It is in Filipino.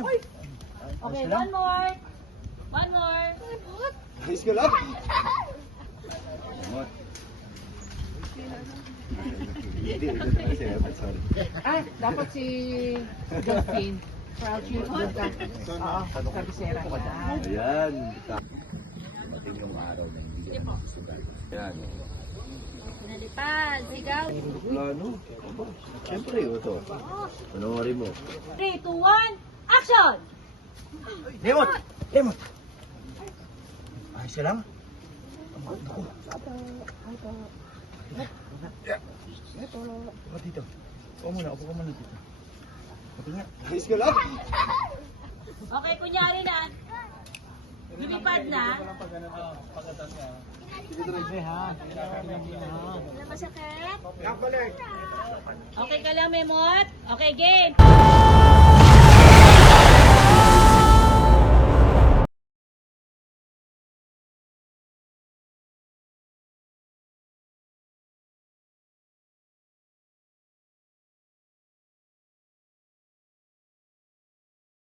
Okay, one more. One more. Ayos ka lang. Ah, dapat si Justin. Proud you doon ka. Oo, kabisera niya. Ayan. Mating yung araw na hindi ka na susugal. Ayan. Nalipad. Sigaw. Plano? Siyempre, ito. Panoorin mo. 3, 2, 1. Action! Lemon! Lemon! Ayos ka lang? Ako. Upo dito. Upo muna dito. Pati nga. Ayos ka lang? Okay, kunyari na. Lumipad na. Wala masakit? Okay ka lang, Memot? Okay, game!